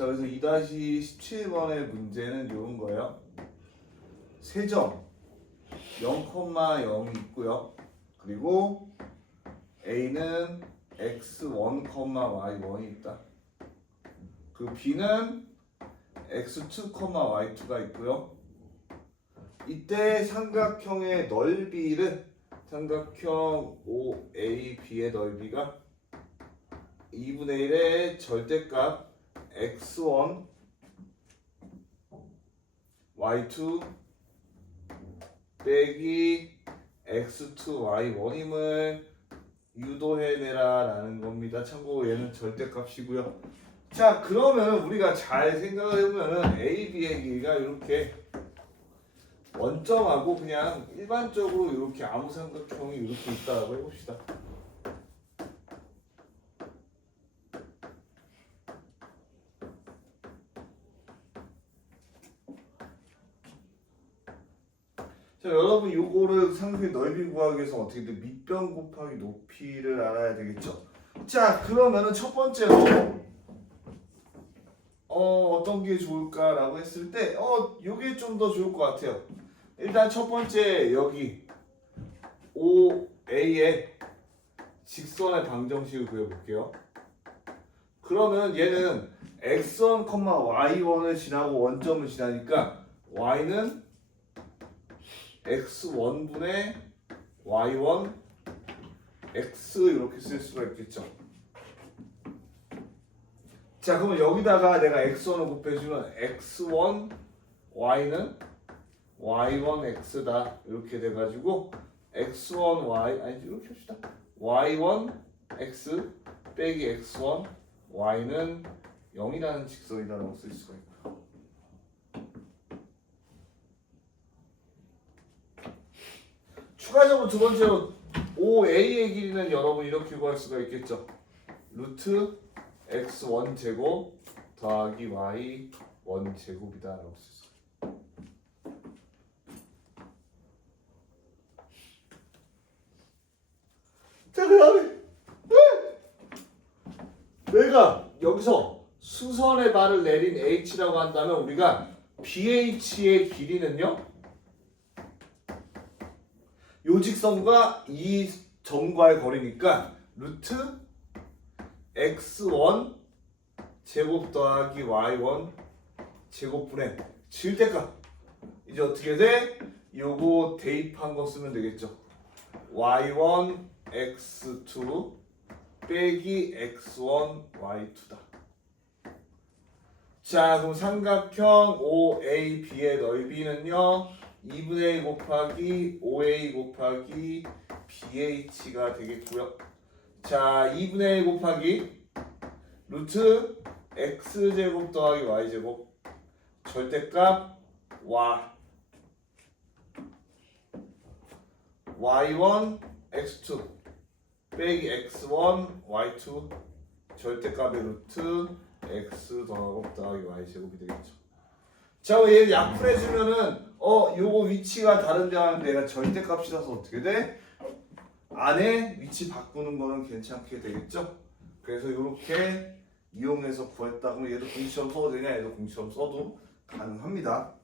자, 그래서 2-17번의 문제는 이런 거예요. 세점 0,0이 있고요. 그리고 A는 x1, y1이 있다. 그리고 B는 x2, y2가 있고요. 이때 삼각형의 넓이를 삼각형 OAB의 넓이가 2분의 1의 절대값 x1, y2 빼기 x2, y1임을 유도해내라 라는 겁니다. 참고로 얘는 절대값이고요. 자, 그러면 우리가 잘 생각을 해보면 A, B의 길이가 이렇게 원점하고 그냥 일반적으로 이렇게 아무 삼각형이 이렇게 있다라고 해봅시다. 자, 여러분 요거를 삼각형의 넓이 구하기 위해서 어떻게 돼? 밑변 곱하기 높이를 알아야 되겠죠. 자, 그러면은 첫 번째로 어떤 게 좋을까라고 했을 때 요게 좀 더 좋을 것 같아요. 일단 첫 번째 여기 OA의 직선의 방정식을 그려볼게요. 그러면 얘는 x1, y1을 지나고 원점을 지나니까 y는 x1분의 y1 x 이렇게 쓸 수가 있겠죠. 자, 그러면 여기다가 내가 x1을 곱해주면 x1 y는 y1 x다 이렇게 돼가지고 x1 y 아니 이렇게 합시다. y1 x 빼기 x1 y는 0이라는 직선이다라고 쓸 수가 있고요. 추가적으로 두 번째로 OA의 길이는 여러분 이렇게 구할 수가 있겠죠. 루트 x1 제곱 더하기 y1 제곱이다라고 쓸 수 있어요. 자, 그다음에 내가 여기서 수선의 발을 내린 h라고 한다면 우리가 BH의 길이는요. 요 직선과 이 점과의 거리니까 루트 x1 제곱 더하기 y1 제곱분의 질대값 이제 어떻게 돼? 요거 대입한 거 쓰면 되겠죠. y1 x2 빼기 x1 y2다. 자, 그럼 삼각형 OAB의 넓이는요 2분의 1 곱하기 OA 곱하기 BH가 되겠고요. 자, 2분의 1 곱하기 루트 x제곱 더하기 y제곱 절대값 y1 x2 빼기 x1 y2 절대값의 루트 x 더하기 y제곱이 되겠죠. 자, 얘 약분해주면은 요거 위치가 다른데 하는데 얘가 절대값이라서 어떻게 돼? 안에 위치 바꾸는 거는 괜찮게 되겠죠? 그래서 이렇게 이용해서 구했다. 그럼 얘도 공식처럼 써도 되냐? 얘도 공식처럼 써도 가능합니다.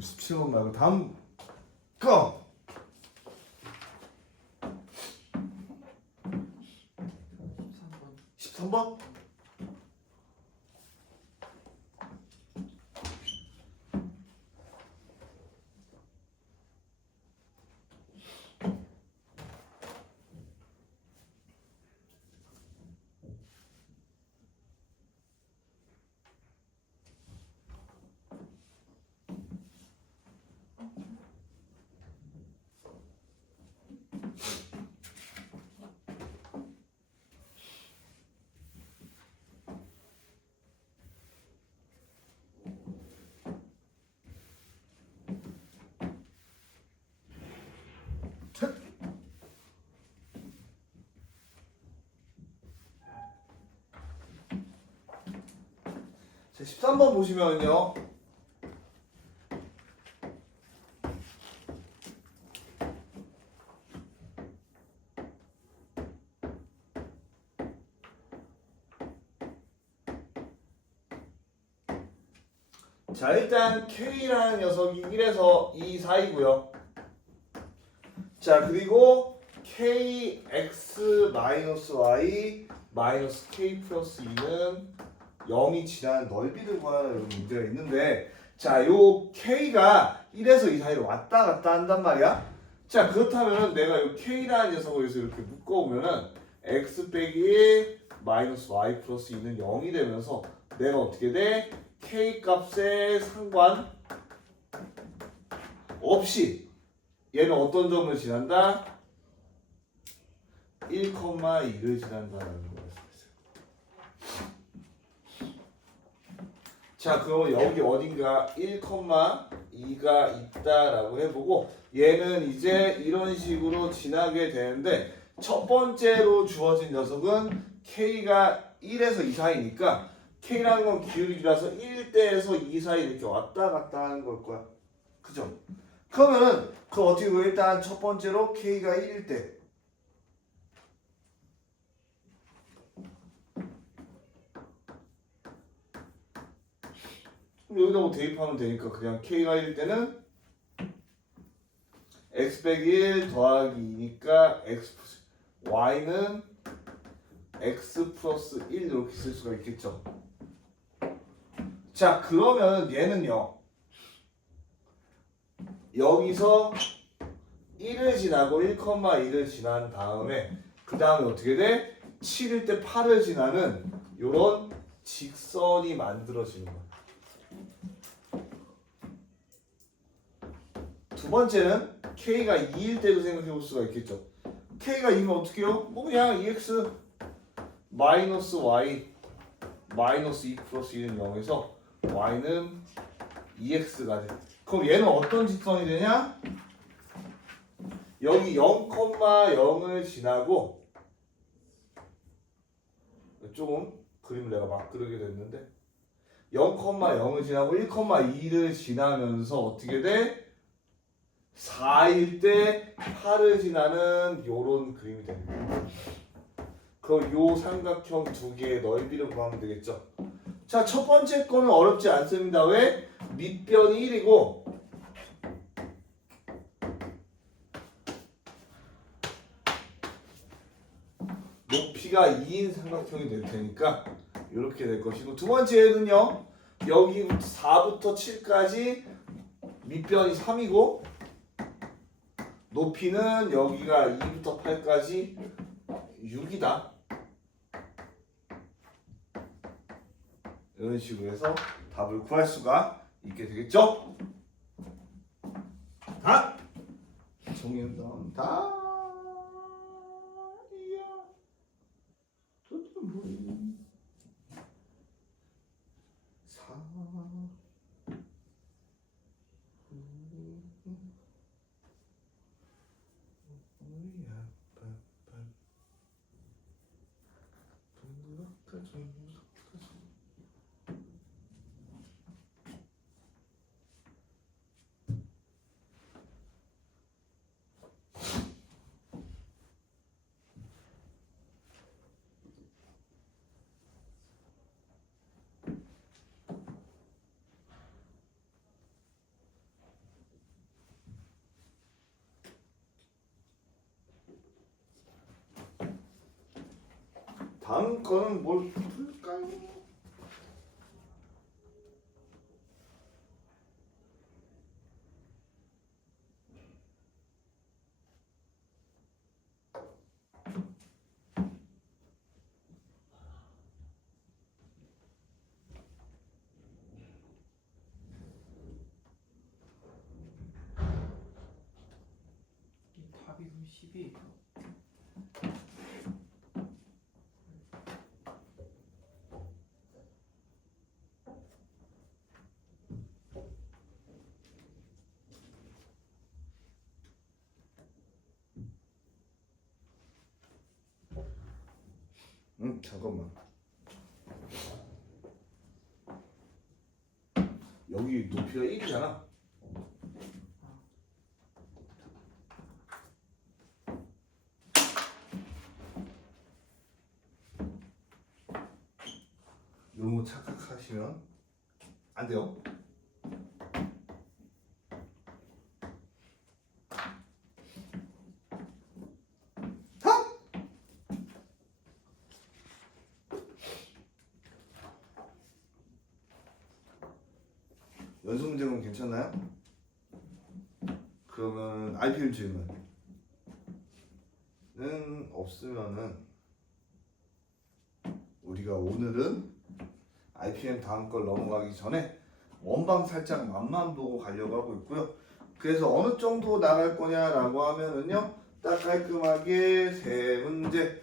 17번 말고 다음 거 13번? 자, 13번 보시면요. 자, 일단 K라는 녀석이 1에서 2 사이고요. 자, 그리고 KX-Y K 플러스 2는 0이 지나는 너비를 구하는 이런 문제가 있는데, 자, 요 K가 1에서 2 사이로 왔다 갔다 한단 말이야. 자, 그렇다면 내가 요 K라는 녀석을 여기서 이렇게 묶어오면은 X 빼기 1 마이너스 Y 플러스 2는 0이 되면서 내가 어떻게 돼? K 값에 상관 없이 얘는 어떤 점을 지난다? 1,2를 지난다는 거였어요. 자, 그럼 여기 어딘가 1,2가 있다라고 해보고 얘는 이제 이런 식으로 지나게 되는데 첫 번째로 주어진 녀석은 K가 1에서 2 사이니까 K라는 건 기울기라서 1대에서 2 사이 이렇게 왔다 갔다 하는 걸 거야. 그죠? 그러면은 그 어떻게 보면 일단 첫 번째로 K가 1일 때 여기다 뭐 대입하면 되니까 그냥 K가 1일 때는 X 빼기 1 더하기 2니까 X Y는 X 플러스 1 이렇게 쓸 수가 있겠죠. 자, 그러면 얘는요 여기서 1을 지나고 1,2를 지난 다음에 그 다음에 어떻게 돼? 7일 때 8을 지나는 요런 직선이 만들어지는 거야. 두 번째는 K가 2일 때도 생각해 볼 수가 있겠죠. K가 2면 어떻게 해요? 뭐 그냥 2x 마이너스 y 마이너스 2 플러스 2는 0에서 y는 2x가 돼. 그럼 얘는 어떤 직선이 되냐? 여기 0,0을 지나고 조금 그림을 내가 막 그리게 됐는데 0,0을 지나고 1,2를 지나면서 어떻게 돼? 4일 때 8을 지나는 요런 그림이 되는 거예요. 그럼 요 삼각형 두 개의 넓이를 구하면 되겠죠. 자, 첫 번째 거는 어렵지 않습니다. 왜? 밑변이 1이고 높이가 2인 삼각형이 될 테니까 이렇게 될 것이고 두 번째는요. 여기 4부터 7까지 밑변이 3이고 높이는 여기가 2부터 8까지 6이다. 이런 식으로 해서 답을 구할 수가 있게 되겠죠? 다 정리한다. 다 이야. 저도 뭐니? 4 다음 거는 뭘 풀까요? 답이 그럼 10이에요. 잠깐만. 여기 높이가 1이잖아. 이런 거 착각하시면 안 돼요. 연속 문제는 괜찮나요? 그러면 IPM 질문은 없으면은 우리가 오늘은 IPM 다음 걸 넘어가기 전에 원방 살짝 맛만 보고 가려고 하고 있고요. 그래서 어느 정도 나갈 거냐라고 하면은요, 딱 깔끔하게 세 문제,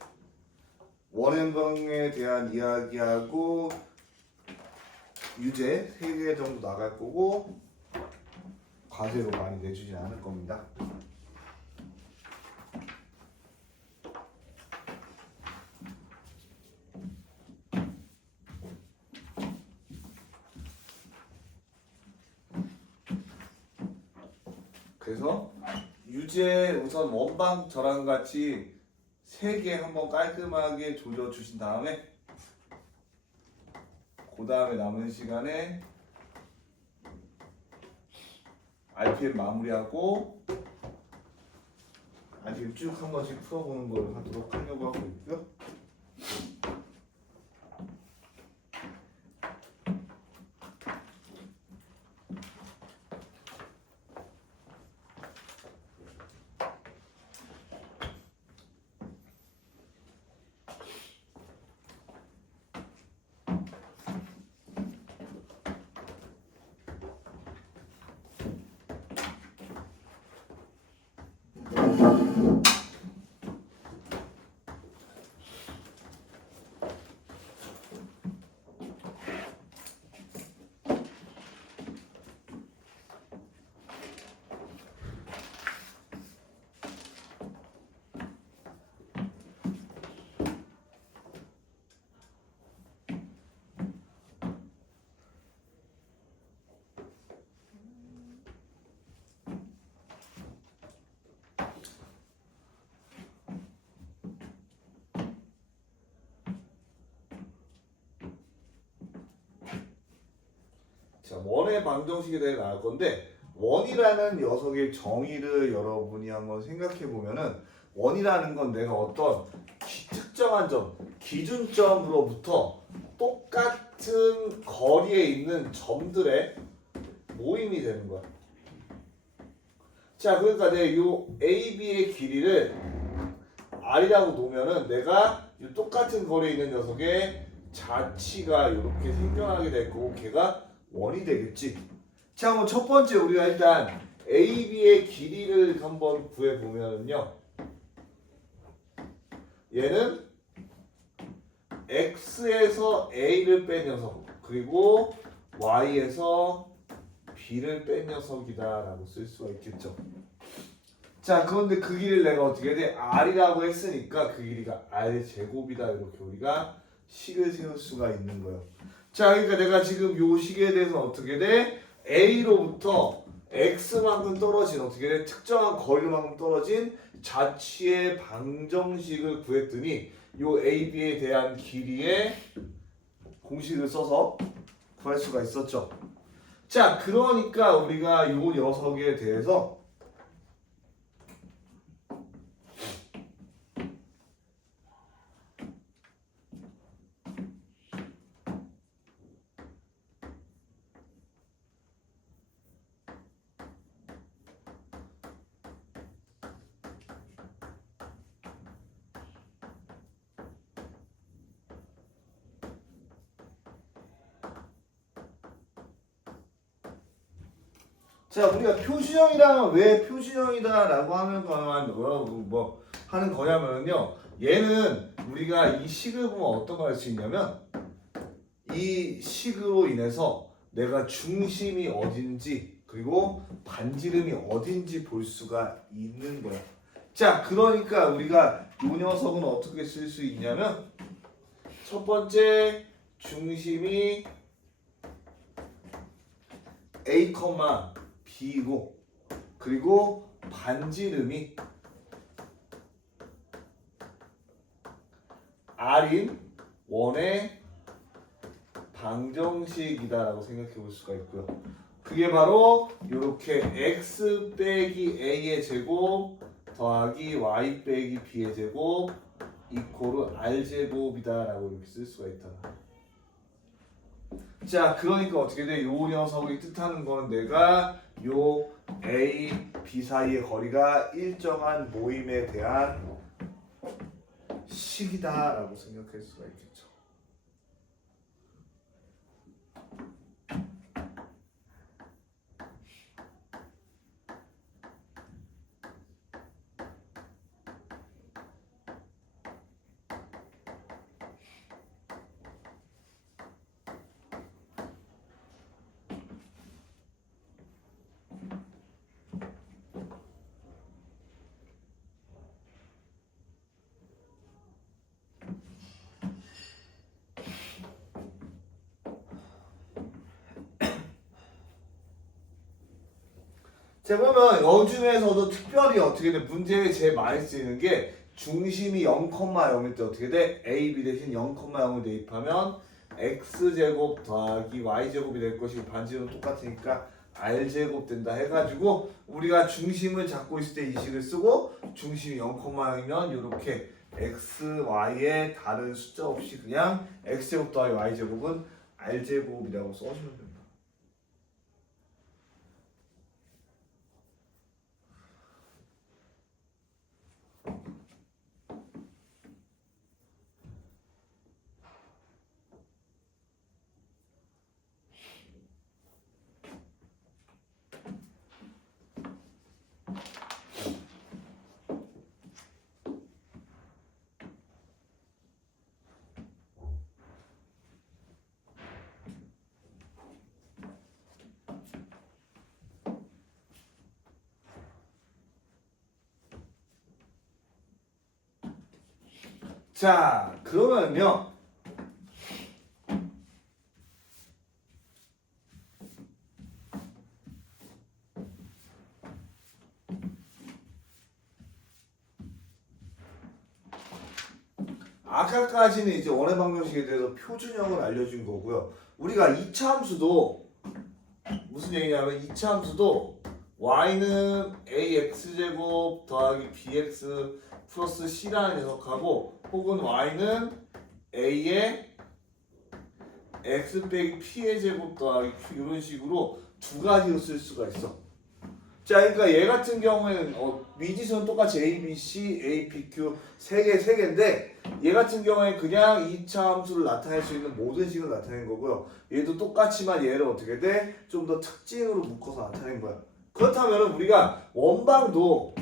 원행방에 대한 이야기하고 유제 3개 정도 나갈 거고 과제로 많이 내주진 않을 겁니다. 그래서 유제 우선 원방 저랑 같이 3개 한번 깔끔하게 조져주신 다음에 그 다음에 남은 시간에 RPM 마무리하고 아직 쭉 한 번씩 풀어보는 걸 하도록 하려고 하고 있고요. 자, 원의 방정식에 대해 나올 건데 원이라는 녀석의 정의를 여러분이 한번 생각해 보면은 원이라는 건 내가 어떤 특정한 점, 기준점으로부터 똑같은 거리에 있는 점들의 모임이 되는 거야. 자, 그러니까 내가 요 AB의 길이를 R이라고 놓으면은 내가 이 똑같은 거리에 있는 녀석의 자치가 이렇게 생겨나게 될 거고 걔가 원이 되겠지. 자, 그럼 첫 번째 우리가 일단 AB의 길이를 한번 구해 보면은요. 얘는 X에서 A를 뺀 녀석 그리고 Y에서 B를 뺀 녀석이다라고 쓸 수가 있겠죠. 자, 그런데 그 길이를 내가 어떻게 해야 돼? R이라고 했으니까 그 길이가 R 제곱이다 이렇게 우리가 식을 세울 수가 있는 거예요. 자, 그러니까 내가 지금 요 식에 대해서 어떻게 돼? A로부터 X만큼 떨어진 어떻게 돼? 특정한 거리만큼 떨어진 자치의 방정식을 구했더니 요 AB에 대한 길이의 공식을 써서 구할 수가 있었죠. 자, 그러니까 우리가 요 녀석에 대해서 자, 우리가 표준형이라면 왜 표준형이다라고 하는 거만 뭐 하는 거냐면요. 얘는 우리가 이 식을 보면 어떤 걸 할 수 있냐면 이 식으로 인해서 내가 중심이 어딘지 그리고 반지름이 어딘지 볼 수가 있는 거야. 자, 그러니까 우리가 이 녀석은 어떻게 쓸 수 있냐면 첫 번째 중심이 A, B고 그리고 반지름이 R인 원의 방정식이다라고 생각해 볼 수가 있고요. 그게 바로 이렇게 x 빼기 a의 제곱 더하기 y 빼기 b의 제곱 이코르 r 제곱이다라고 이렇게 쓸 수가 있다. 자, 그러니까 어떻게 돼? 요 녀석이 뜻하는 건 내가 요 a, b 사이의 거리가 일정한 모임에 대한 식이다라고 생각할 수가 있겠죠. 자, 그러면 여 중에서도 특별히 어떻게 돼? 문제에 제일 많이 쓰이는 게 중심이 0,0일 때 어떻게 돼? a, b 대신 0,0을 대입하면 x제곱 더하기 y제곱이 될 것이고 반지름은 똑같으니까 r제곱 된다 해가지고 우리가 중심을 잡고 있을 때 이 식을 쓰고 중심이 0,0이면 이렇게 x, y의 다른 숫자 없이 그냥 x제곱 더하기 y제곱은 r제곱이라고 써주면 됩니다. 자, 그러면요. 아까까지는 이제 원의 방정식에 대해서 표준형을 알려준 거고요. 우리가 2차 함수도 무슨 얘기냐면 2차 함수도 y는 ax제곱 더하기 bx 플러스 c라는 녀석하고 혹은 y는 a의 x 빼기 p의 제곱 더하기 q 이런 식으로 두 가지로 쓸 수가 있어. 자, 그러니까 얘 같은 경우에는 미지수는 똑같이 a, b, c, a, p, q 세 개인데 얘 같은 경우에 그냥 2차 함수를 나타낼 수 있는 모든 식을 나타낸 거고요. 얘도 똑같지만 얘를 어떻게 돼? 좀 더 특징으로 묶어서 나타낸 거야. 그렇다면 우리가 원방도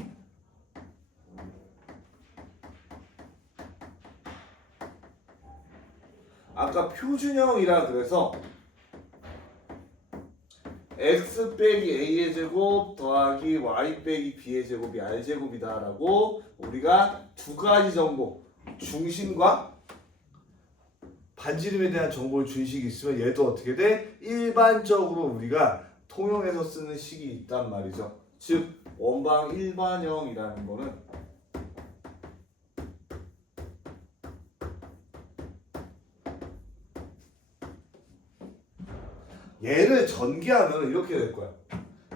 아까 표준형이라 그래서 x 빼기 a의 제곱 더하기 y 빼기 b의 제곱이 r제곱이다 라고 우리가 두 가지 정보 중심과 반지름에 대한 정보를 준 식이 있으면 얘도 어떻게 돼? 일반적으로 우리가 통용해서 쓰는 식이 있단 말이죠. 즉 원방 일반형이라는 거는 얘를 전개하면 이렇게 될 거야.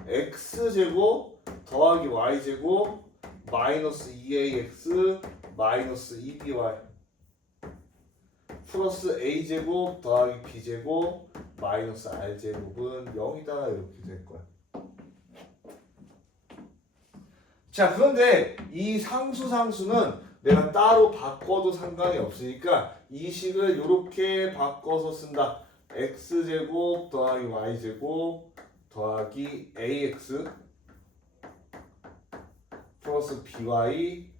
x제곱 더하기 y제곱 마이너스 2ax 마이너스 2by 플러스 a제곱 더하기 b제곱 마이너스 r제곱은 0이다 이렇게 될 거야. 자, 그런데 이 상수는 내가 따로 바꿔도 상관이 없으니까 이 식을 이렇게 바꿔서 쓴다. x제곱 더하기 y제곱 더하기 ax 플러스 by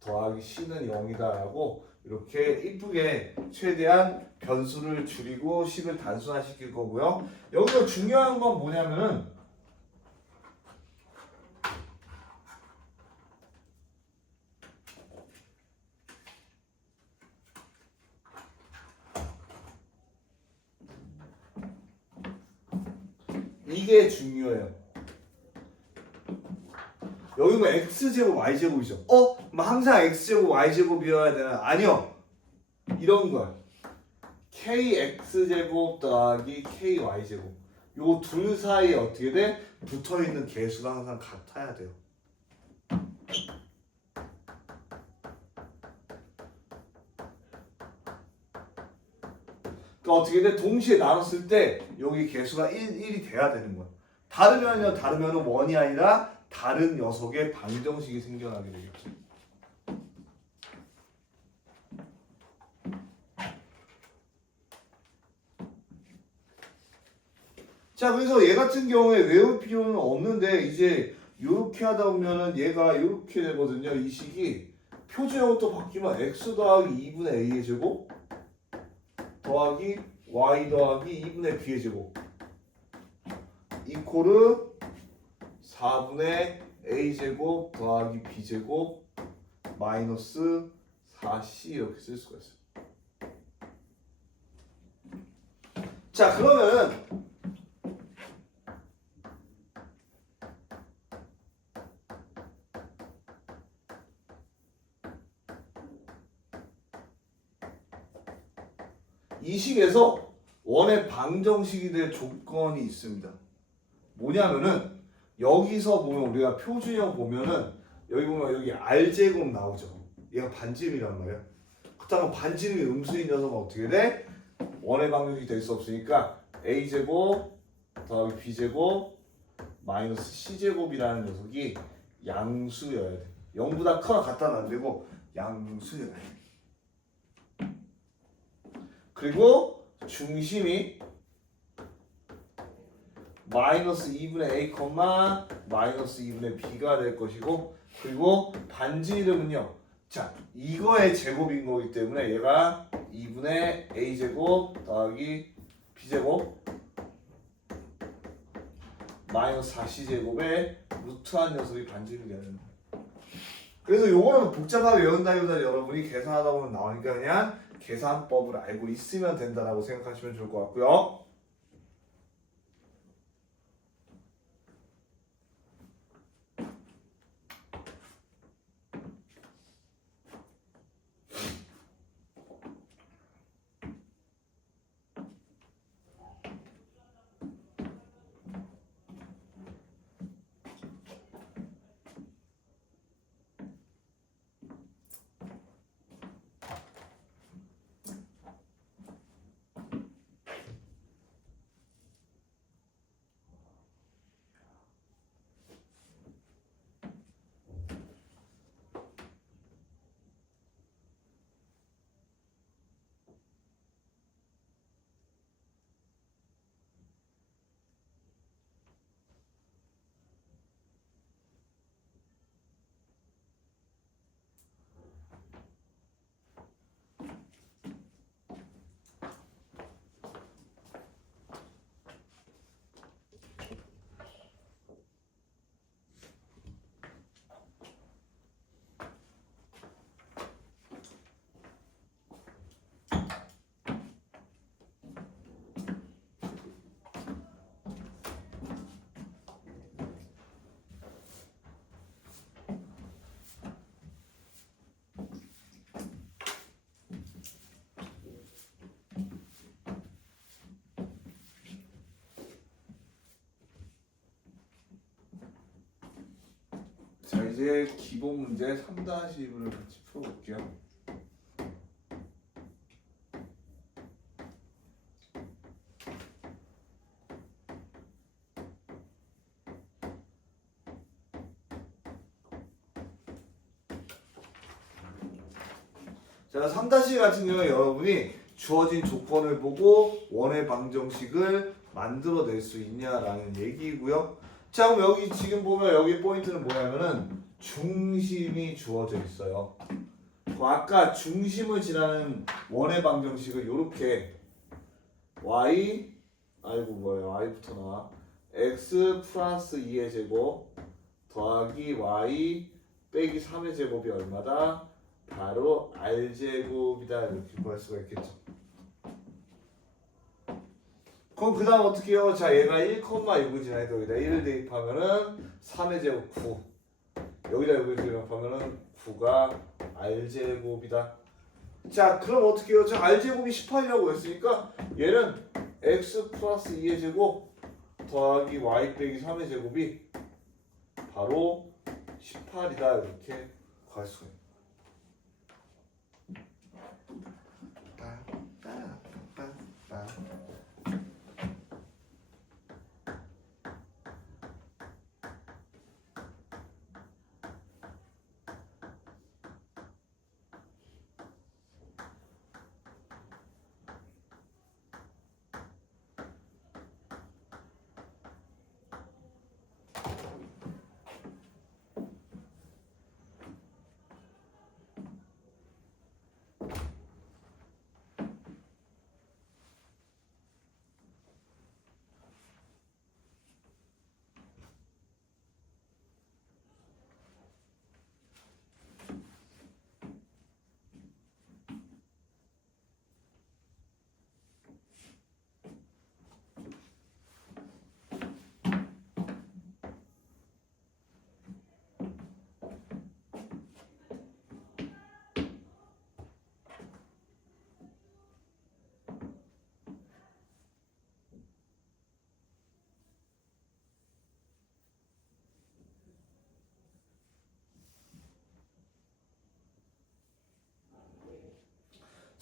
더하기 c는 0이다라고 이렇게 이쁘게 최대한 변수를 줄이고 식을 단순화시킬 거고요. 여기서 중요한 건 뭐냐면은 이게 중요해요. 여기 뭐 x제곱 y제곱이죠. 뭐 항상 x제곱 y제곱이어야 되나? 아니요. 이런 거야. kx제곱 더하기 ky제곱. 요 둘 사이에 어떻게 돼? 붙어있는 개수가 항상 같아야 돼요. 그러니까 어떻게 돼? 동시에 나눴을 때 여기 개수가 1이 돼야 되는 거야. 다르면은 원이 아니라 다른 녀석의 방정식이 생겨나게 되겠죠. 자, 그래서 얘 같은 경우에 외울 필요는 없는데 이제 이렇게 하다 보면은 얘가 이렇게 되거든요. 이 식이 표준형으로 또 바뀌면 x 더하기 2분의 a의 제곱 더하기 y 더하기 2분의 b의 제곱 이코르 4분의 a제곱 더하기 b제곱 마이너스 4c 이렇게 쓸 수가 있어요. 자, 그러면은 이 식에서 원의 방정식이 될 조건이 있습니다. 뭐냐면은 여기서 보면 우리가 표준형 보면은 여기 보면 여기 r제곱 나오죠. 얘가 반지름이란 말이야. 그렇다면 반지름이 음수인 녀석은 어떻게 돼? 원의 방정식이 될 수 없으니까 a제곱 더하기 b제곱 마이너스 c제곱이라는 녀석이 양수여야 돼. 0보다 커나 같다는 안 되고 양수여야 돼. 그리고 중심이 마이너스 2분의 a, 마이너스 2분의 b가 될 것이고 그리고 반지름은요. 자, 이거의 제곱인 거기 때문에 얘가 2분의 a제곱 더하기 b제곱 마이너스 4c제곱의 루트한 녀석이 반지름이 되는 거예요. 그래서 요거는 복잡하게 외운다기보다 여러분이 계산하다 보면 나오니까 그냥 계산법을 알고 있으면 된다라고 생각하시면 좋을 것 같고요. 자, 이제 기본 문제 3-1을 같이 풀어볼게요. 자, 3-1 같은 경우에 여러분이 주어진 조건을 보고 원의 방정식을 만들어낼 수 있냐라는 얘기고요. 자, 그럼 여기 지금 보면 여기 포인트는 뭐냐면은 중심이 주어져 있어요. 아까 중심을 지나는 원의 방정식을 이렇게 y y부터 나와 x 플러스 2의 제곱 더하기 y 빼기 3의 제곱이 얼마다? 바로 r제곱이다 이렇게 구할 수가 있겠죠. 그럼 그 다음 어떻게 해요? 자, 얘가 1,6을 지나니까 여기다 1을 대입하면은 3의 제곱 9 여기다 6을 대입하면은 9가 r제곱이다. 자, 그럼 어떻게 해요? 자, r제곱이 18이라고 했으니까 얘는 x 플러스 2의 제곱 더하기 y 빼기 3의 제곱이 바로 18이다 이렇게 구할 수가 있어요.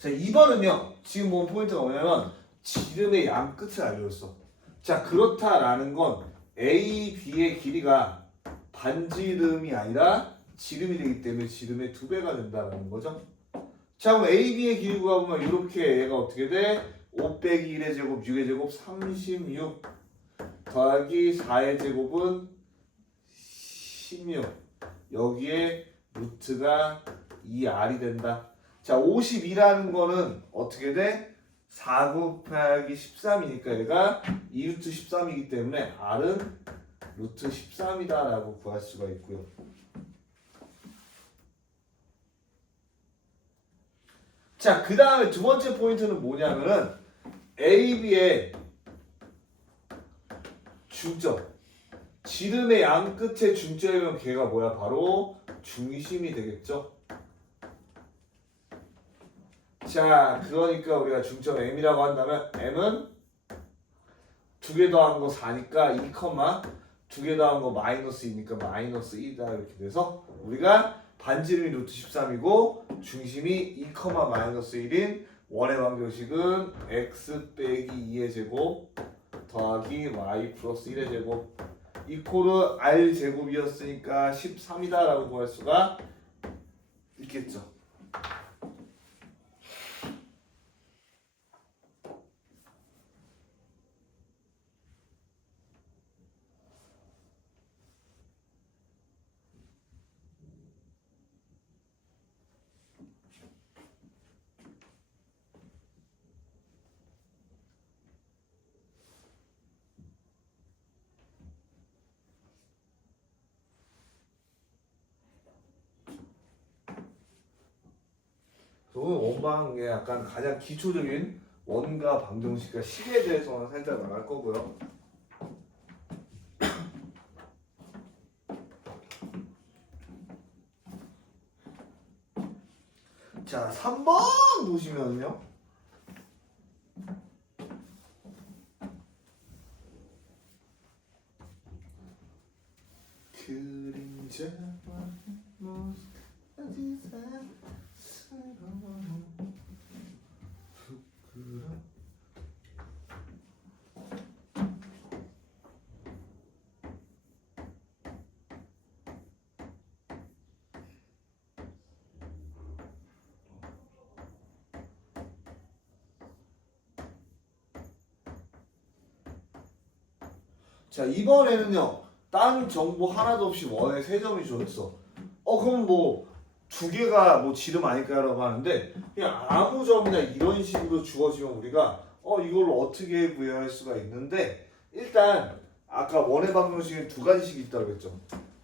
자, 2번은요. 지금 본 포인트가 뭐냐면 지름의 양 끝을 알려줬어. 자, 그렇다라는 건 A, B의 길이가 반지름이 아니라 지름이 되기 때문에 지름의 2배가 된다는 거죠. 자, 그럼 A, B의 길이 구하면 이렇게 얘가 어떻게 돼? 5 빼기 1의 제곱, 6의 제곱 36 더하기 4의 제곱은 16 여기에 루트가 2r이 된다. 자, 52라는 거는 어떻게 돼? 4 곱하기 13이니까 얘가 2루트 13이기 때문에 r은 루트 13이다 라고 구할 수가 있고요. 자, 그 다음에 두 번째 포인트는 뭐냐면은 A, B의 중점 지름의 양 끝에 중점이면 걔가 뭐야? 바로 중심이 되겠죠. 자, 그러니까 우리가 중점 M이라고 한다면 M은 두 개 더한 거 4니까 2, 두 개 더한 거 마이너스 2니까 마이너스 2다 이렇게 돼서 우리가 반지름이 루트 13이고 중심이 2, 마이너스 1인 원의 방정식은 x 빼기 2의 제곱 더하기 y 플러스 1의 제곱 이코르 r 제곱이었으니까 13이다 라고 구할 수가 있겠죠. 오늘 원방의 약간 가장 기초적인 원과 방정식과 식에 대해서만 살짝 나갈 거고요. 자, 3번 보시면요. 그림자와 모습 자, 이번에는요. 딴 정보 하나도 없이 원에 3점이 주어졌어. 그럼 뭐 2개가 뭐 지름 아닐까라고 하는데 그냥 아무 점이나 이런 식으로 주어지면 우리가 이걸 어떻게 구해할 수가 있는데 일단 아까 원의 방정식에 2가지씩 있다고 했죠.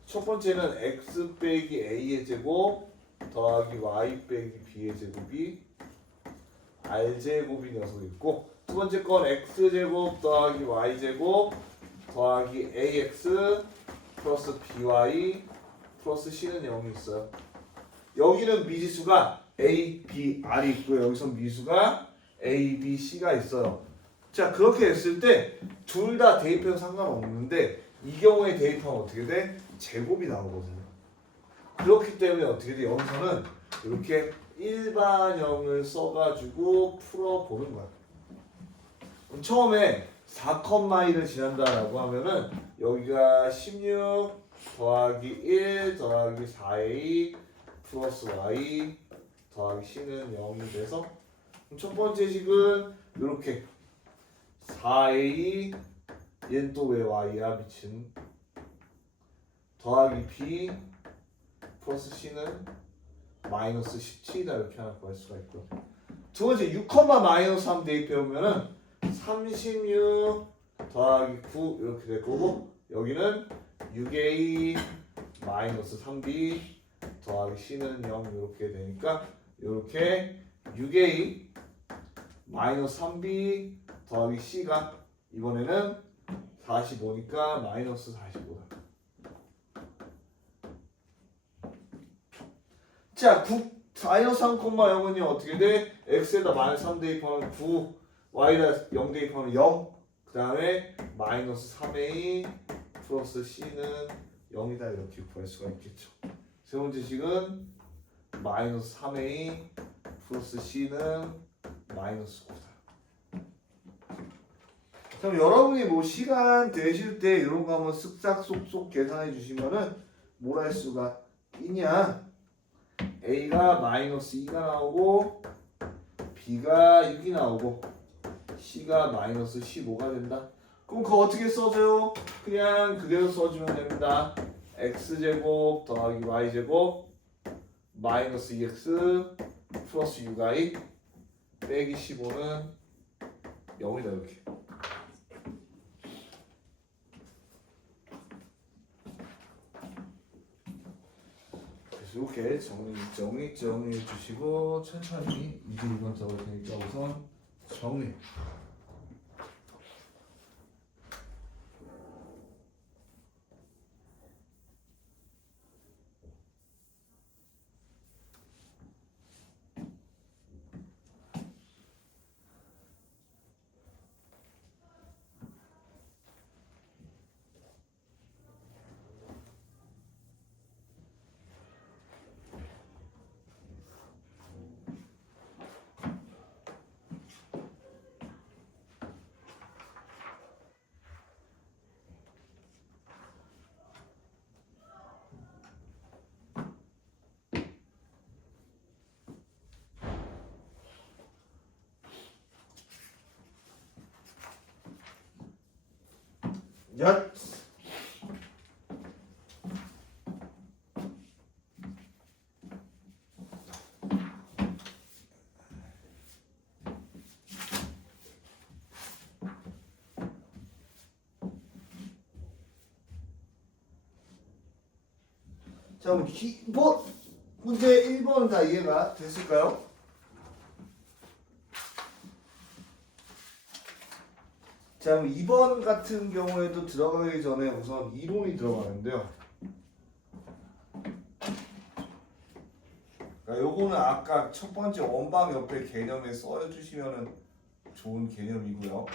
첫 번째는 x 빼기 a의 제곱 더하기 y 빼기 b의 제곱이 r제곱이 녀석 있고 두 번째 건 x제곱 더하기 y제곱 더하기 ax 플러스 by 플러스 c는 0이 있어요. 여기는 미지수가 a, b, r이 있고요. 여기서 미수가 a, b, c가 있어요. 자, 그렇게 했을 때 둘 다 대입해도 상관없는데 이 경우에 대입하면 어떻게 돼? 제곱이 나오거든요. 그렇기 때문에 어떻게 돼? 여기서는 이렇게 일반형을 써가지고 풀어보는 거야. 처음에 4,1을 지난다라고 하면은 여기가 16 더하기 1 더하기 4a 플러스 y 더하기 c는 0이 돼서 첫 번째 식은 이렇게 4a 얘는 또 왜 y야 미친 더하기 b 플러스 c는 마이너스 17이다 이렇게 하나 구할 수가 있고요. 두 번째 6,-3 대입해보면은 36 더하기 9 이렇게 될 거고 여기는 6a 마이너스 3b 더하기 c는 0 이렇게 되니까 이렇게 6a 마이너스 3b 더하기 c가 이번에는 45니까 마이너스 45다. 자, 9 마이너스 3,0은요 어떻게 돼? x에다 마이너스 3 대입하면 9 y에다 0 대입하면 0 그 다음에 마이너스 3a 플러스 c는 0이다 이렇게 구할 수가 있겠죠. 세 번째 식은 마이너스 3a 플러스 c는 마이너스 9다. 그럼 여러분이 뭐 시간 되실 때 이런 거 한번 쓱싹 쏙쏙 계산해 주시면은 뭘 할 수가 있냐? a가 마이너스 2가 나오고 b가 6이 나오고 c가 마이너스 15가 된다. 그럼 그거 어떻게 써줘요? 그냥 그대로 써주면 됩니다. x제곱 더하기 y제곱 마이너스 2x 플러스 6y 빼기 15는 0이다 이렇게. 그래서 이렇게 정리해 주시고 천천히 이제 이건 적을 테니까 우선 정리. 야. 자, 그럼 문제 1번 다 이해가 됐을까요? 자, 그럼 2번 같은 경우에도 들어가기 전에 우선 이론이 들어가는데요. 그러니까 요거는 아까 첫 번째 원방 옆에 개념에 써주시면 좋은 개념이고요.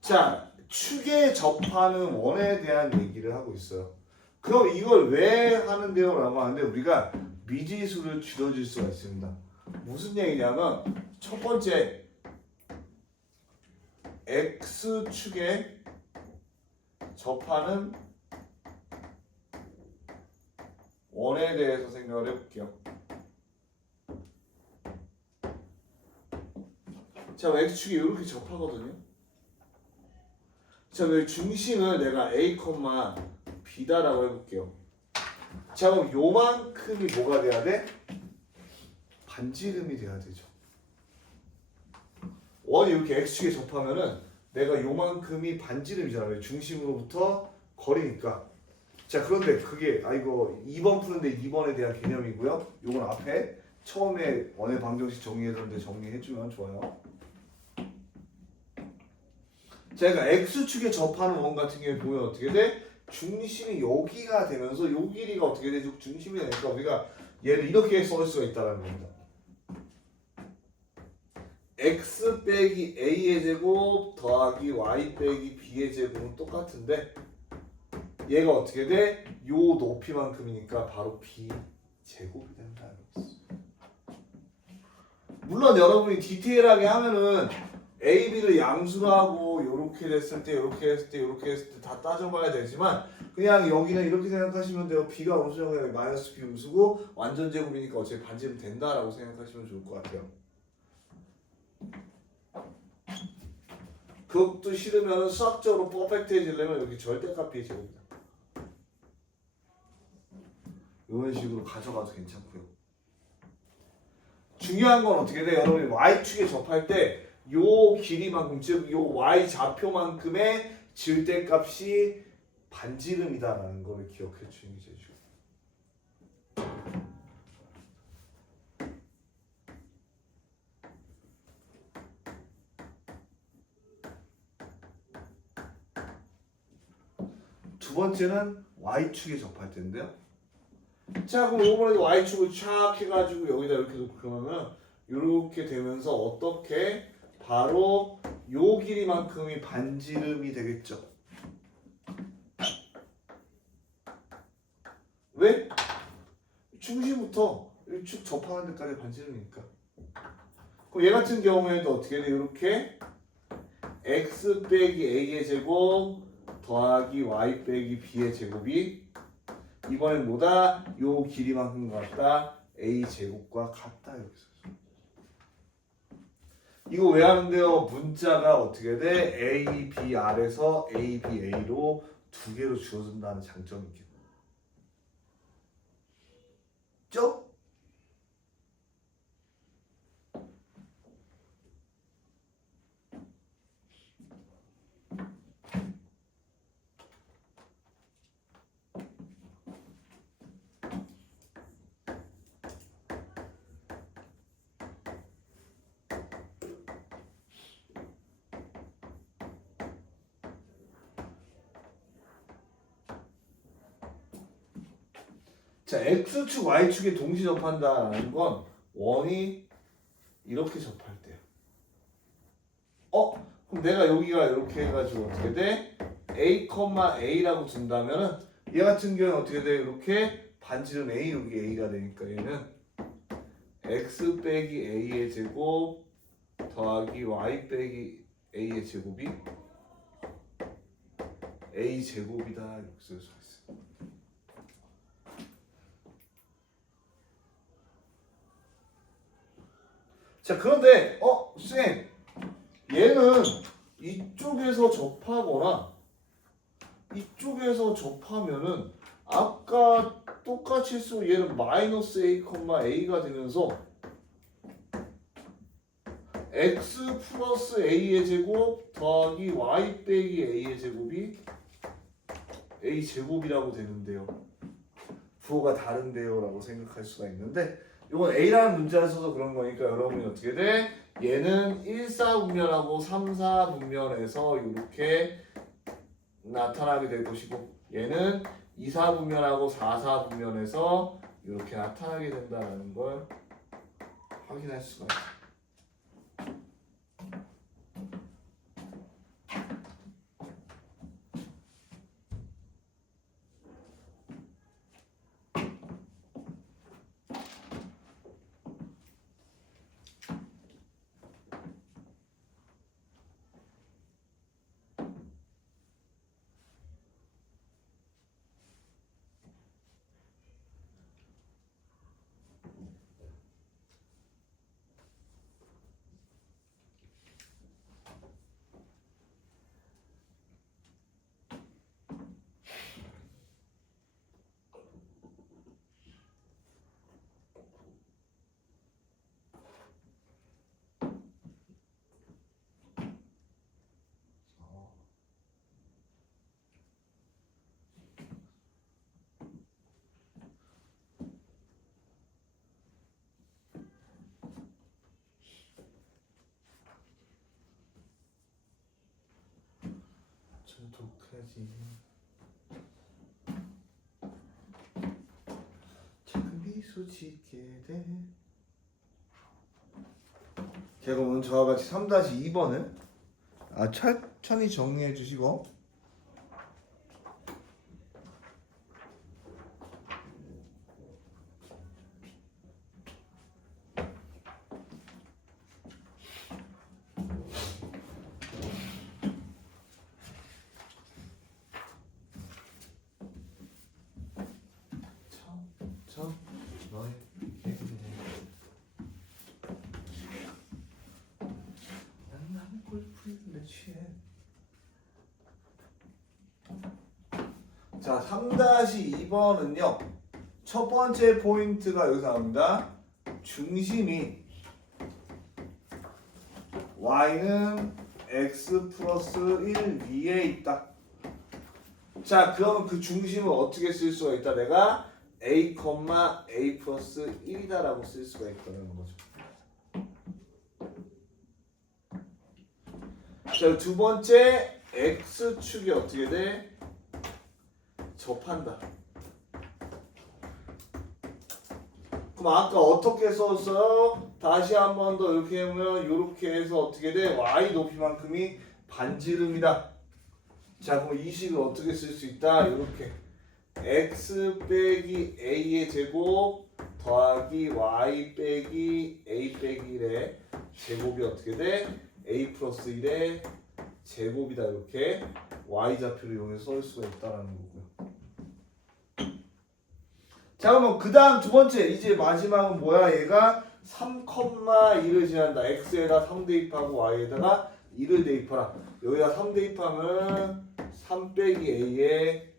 자, 축에 접하는 원에 대한 얘기를 하고 있어요. 그럼 이걸 왜 하는데요? 라고 하는데 우리가 미지수를 줄여줄 수가 있습니다. 무슨 얘기냐면 첫 번째 X축에 접하는 원에 대해서 생각을 해볼게요. 자, x축이 이렇게 접하거든요. 자, 그 중심을 내가 a, b다라고 해볼게요. 자, 그럼 요만큼이 뭐가 돼야 돼? 반지름이 돼야 되죠. 원이 이렇게 x축에 접하면은 내가 요만큼이 반지름이잖아요. 중심으로부터 거리니까. 자, 그런데 그게 이거 2번 푸는데 2번에 대한 개념이고요. 요건 앞에 처음에 원의 방정식 정리해줬는데 정리해주면 좋아요. 자, 그러니까 x축에 접하는 원 같은 경우에 보면 어떻게 돼? 중심이 여기가 되면서 요 길이가 어떻게 되죠? 중심이 되니까 우리가 얘를 이렇게 써 수가 있다는 겁니다. x 빼기 a의 제곱 더하기 y 빼기 b의 제곱은 똑같은데 얘가 어떻게 돼? 요 높이만큼이니까 바로 b 제곱이 된다. 물론 여러분이 디테일하게 하면은 a, b를 양수로 하고 요렇게 됐을 때 요렇게 했을 때 요렇게 했을 때 다 따져봐야 되지만 그냥 여기는 이렇게 생각하시면 돼요. b가 음수면 마이너스 b 음수고 완전 제곱이니까 어차피 반지름 된다라고 생각하시면 좋을 것 같아요. 그것도 싫으면 수학적으로 퍼펙트해지려면 여기 절대값 b의 제곱이다. 이런 식으로 가져가도 괜찮고요. 중요한 건 어떻게 돼? 여러분이 y축에 접할 때 요 길이만큼, 즉 요 y 좌표만큼의 질대값이 반지름이다라는 걸 기억해 주는 게 제일 중요해요. 두 번째는 y축에 접할 텐데요. 자, 그럼 이번에 y축을 촥 해가지고 여기다 이렇게 놓고 그러면 이렇게 되면서 어떻게 바로 요 길이만큼이 반지름이 되겠죠. 왜? 중심부터 축 접하는 데까지 반지름이니까. 그럼 얘 같은 경우에도 어떻게 돼? 이렇게 x 빼기 a의 제곱 더하기 y 빼기 b의 제곱이 이번엔 뭐다? 요 길이만큼 같다. a 제곱과 같다. 이렇게 써요. 이거 왜 하는데요? 문자가 어떻게 돼? a, b, r에서 a, b, a로 두 개로 주어진다는 장점이 있죠? 자, x축, y축에 동시 접한다는 건 원이 이렇게 접할 때요. 그럼 내가 여기가 이렇게 해가지고 어떻게 돼? a, a라고 둔다면은 얘 같은 경우는 어떻게 돼? 이렇게 반지름 a, 여기 a가 되니까 얘는 x 빼기 a의 제곱 더하기 y 빼기 a의 제곱이 a 제곱이다. 이렇게 쓸 수가 있어요. 자, 그런데 쌤, 얘는 이쪽에서 접하거나 이쪽에서 접하면은 아까 똑같이 쓰고 얘는 마이너스 a, a가 되면서 x 플러스 a의 제곱 더하기 y 빼기 a의 제곱이 a 제곱이라고 되는데요. 부호가 다른데요 라고 생각할 수가 있는데 이건 a라는 문자를 써서 그런 거니까 여러분이 어떻게 돼? 얘는 1사분면하고 3사분면에서 이렇게 나타나게 될 것이고 얘는 2사분면하고 4사분면에서 이렇게 나타나게 된다는 걸 확인할 수가 있어요. 독하지. 작은 미소 짓게 돼. 자, 그러면 저와 같이 3-2번을 천천히 정리해 주시고 너의 난 골프에 취해. 자, 3-2번은요. 첫 번째 포인트가 여기서 나옵니다. 중심이 y는 x 플러스 1 위에 있다. 자, 그러면 그 중심을 어떻게 쓸 수가 있다? 내가 a, a 플러스 1이다라고 쓸 수가 있다는 거죠. 자, 두 번째 x축이 어떻게 돼? 접한다. 그럼 아까 어떻게 썼어요? 다시 한 번 더 이렇게 하면 이렇게 해서 어떻게 돼? y 높이만큼이 반지름이다. 자, 그럼 이 식을 어떻게 쓸 수 있다? 이렇게 x 빼기 a의 제곱 더하기 y 빼기 a 빼기 1의 제곱이 어떻게 돼? a 플러스 1의 제곱이다. 이렇게 y 좌표를 이용해서 쏠 수가 있다는 거고요. 자, 그러면 그 다음 두 번째 이제 마지막은 뭐야? 얘가 3,1을 지난다. x에다 3 대입하고 y에다가 1을 대입하라. 여기다 3 대입하면 3 빼기 a의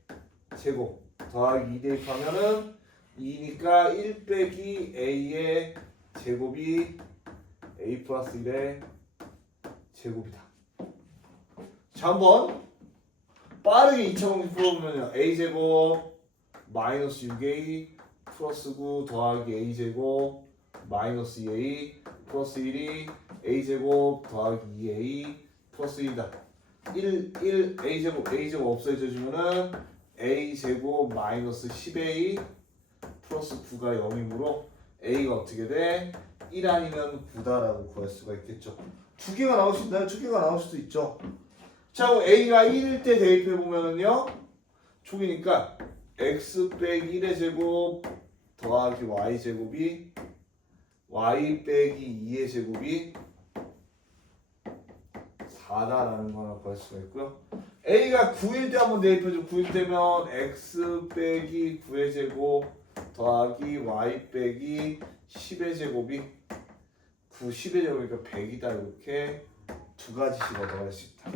제곱 더하기 2 대입하면은 2니까 1 빼기 a의 제곱이 a 플러스 1의 제곱이다. 자, 한번 빠르게 2차 공식 풀어보면요. a 제곱 마이너스 6a 플러스 9 더하기 a 제곱 마이너스 2a 플러스 1이 a 제곱 더하기 2a 플러스 1이다. 1 a 제곱 없애져 주면은 a 제곱 마이너스 10a 플러스 9가 0이므로 a가 어떻게 돼? 1 아니면 9다라고 구할 수가 있겠죠. 두 개가 나올 수 있나요? 두 개가 나올 수도 있죠. 자, 그럼 a가 1일 때 대입해 보면은요, 초기니까 x 빼기 1의 제곱 더하기 y 제곱이 y 빼기 2의 제곱이 4다라는 거 하나 구할 수가 있고요. a가 9일 때 한번 대입해줘. 9일 때면 x 빼기 9의 제곱 더하기 y 빼기 10의 제곱이 9, 10의 제곱이니까 100이다. 이렇게 두 가지씩 얻어갈 수 있다.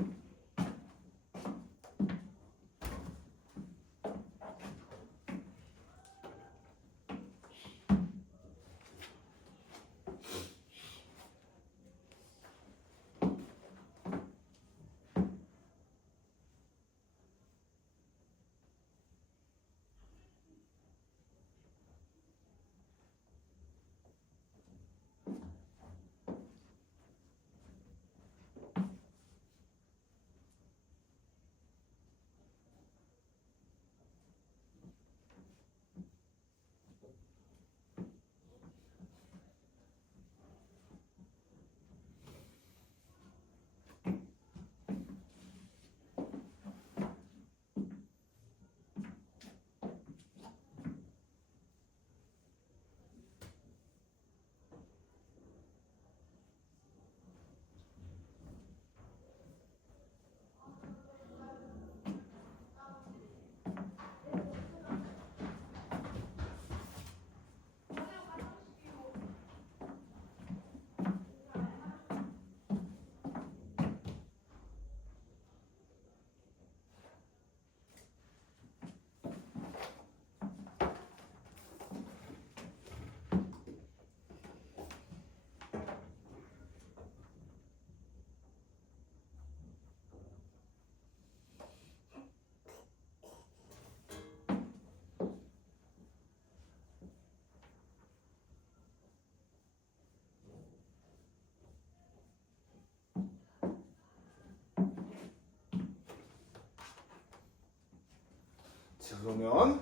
자, 그러면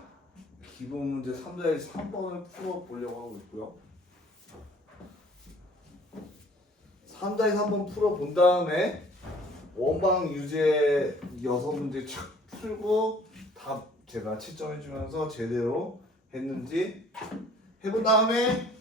기본 문제 3-3번을 풀어보려고 하고 있고요. 3-3번 풀어본 다음에 원방 유제 6문제 착 풀고 답 제가 채점해주면서 제대로 했는지 해본 다음에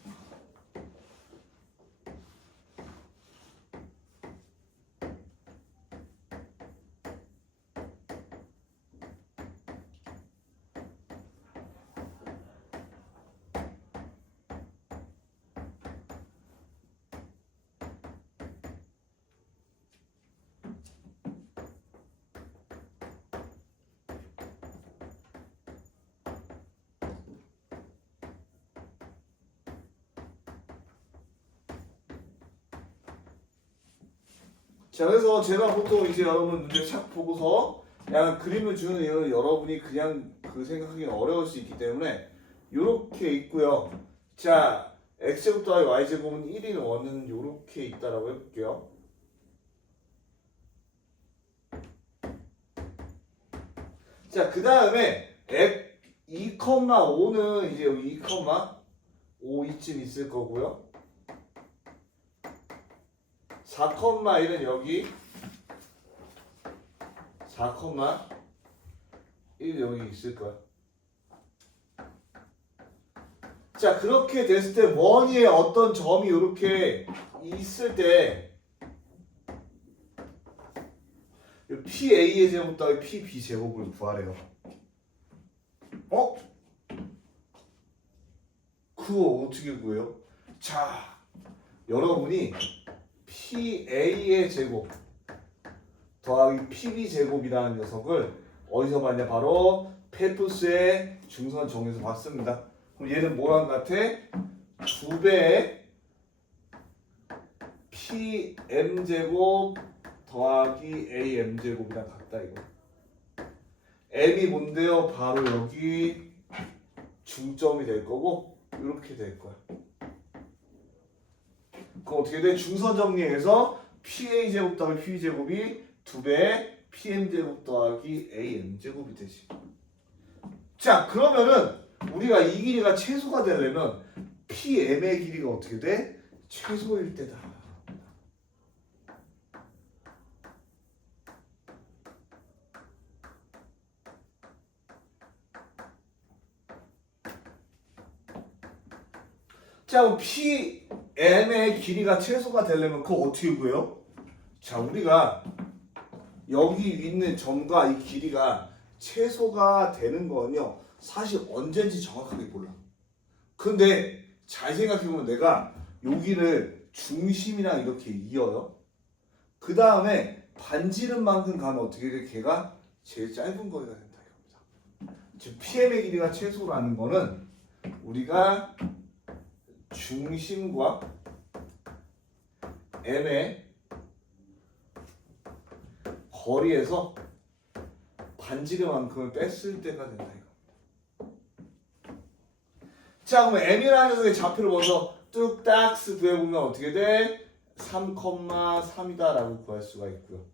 자, 그래서 제가 보통 이제 여러분 문제 착 보고서 약간 그림을 주는 이유는 여러분이 그냥 그 생각하기는 어려울 수 있기 때문에 요렇게 있고요. 자, x제곱 더하기 y제곱은 1인 원은 요렇게 있다라고 해볼게요. 자, 그 다음에 2,5는 이제 여기 2,5 이쯤 있을 거고요. 4,1은 여기 4,1 여기 있을 거야. 자, 그렇게 됐을 때 원위에 어떤 점이 이렇게 있을 때 PA의 제곱 더하기 PB 제곱을 구하래요. 그거 어떻게 구해요? 자, 여러분이 PA의 제곱 더하기 PB 제곱이라는 녀석을 어디서 봤냐? 바로 페푸스의 중선 정에서 봤습니다. 그럼 얘는 뭐랑 같아? 2배의 PM 제곱 더하기 AM 제곱이랑 같다 이거. M이 뭔데요? 바로 여기 중점이 될 거고 이렇게 될 거야. 그럼 어떻게 돼? 중선 정리해서 PA 제곱 더하기 PB 제곱이 2배의 PM 제곱 더하기 AM 제곱이 되지. 자, 그러면은 우리가 이 길이가 최소가 되려면 PM의 길이가 어떻게 돼? 최소일 때다. 자, 그럼 PM의 길이가 최소가 되려면 그거 어떻게 구해요? 자, 우리가 여기 있는 점과 이 길이가 최소가 되는 거는요, 사실 언제인지 정확하게 몰라. 근데 잘 생각해보면 내가 여기를 중심이랑 이렇게 이어요. 그 다음에 반지름만큼 가면 어떻게 돼? 걔가 제일 짧은 거리가 된다 이겁니다. 즉 PM의 길이가 최소라는 거는 우리가 중심과 M의 거리에서 반지름만큼을 뺐을 때가 된다 이거. 자, 그럼 M이라는 녀석의 좌표를 먼저 뚝딱 구해보면 어떻게 돼? 3,3이다 라고 구할 수가 있고요.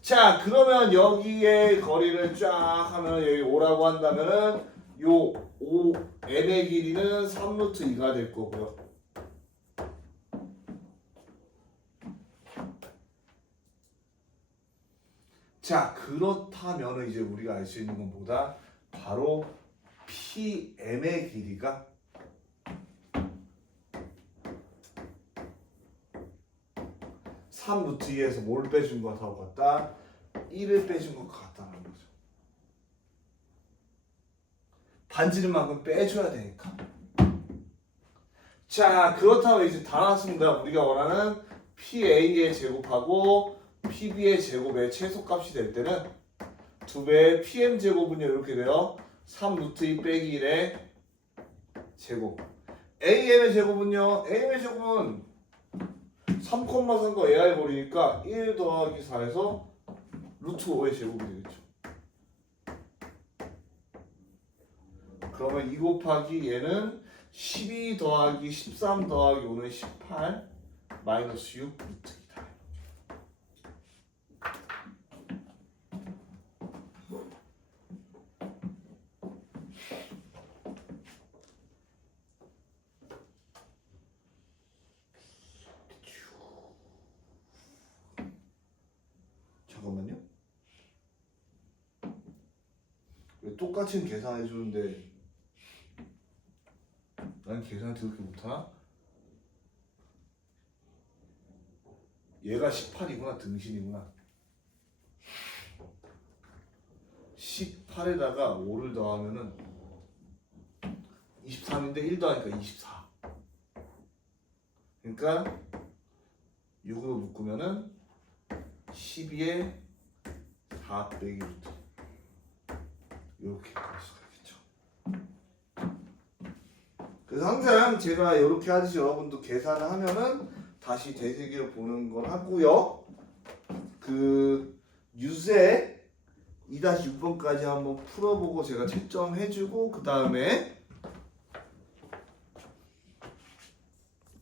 자, 그러면 여기에 거리를 쫙 하면 여기 5라고 한다면은 요 5 M의 길이는 3루트 2가 될 거고요. 자, 그렇다면 이제 우리가 알 수 있는 건 뭐다? 바로 PM의 길이가 (3루트 2에서) 뭘 빼준 것하고 같다? 1을 빼준 것과 같다는 거죠. 반지름만큼 빼줘야 되니까. 자, 그렇다면 이제 다 나왔습니다. 우리가 원하는 PA의 제곱하고 PB의 제곱의 최소값이 될 때는 2배의 PM 제곱은요 이렇게 돼요. 3루트 2 빼기 1의 제곱. AM의 제곱은요, AM의 제곱은 3,3과 AI 버리니까 1 더하기 4에서 루트 5의 제곱이 되겠죠. 그러면 2 곱하기 얘는 12 더하기 13 더하기 5는 18 마이너스 6 루트 2다. 왜 똑같은 계산해 주는데 난 계산을 그렇게 못하나? 얘가 18이구나. 등신이구나. 18에다가 5를 더하면은 23인데 1 더하니까 24. 그러니까 6으로 묶으면은 12에 4 빼기 루트. 이렇게 할 수가 있겠죠. 그래서 항상 제가 이렇게 하듯이 여러분도 계산을 하면은 다시 되새겨 보는 걸 하고요. 그 유세 2-6번까지 한번 풀어보고 제가 채점해주고 그 다음에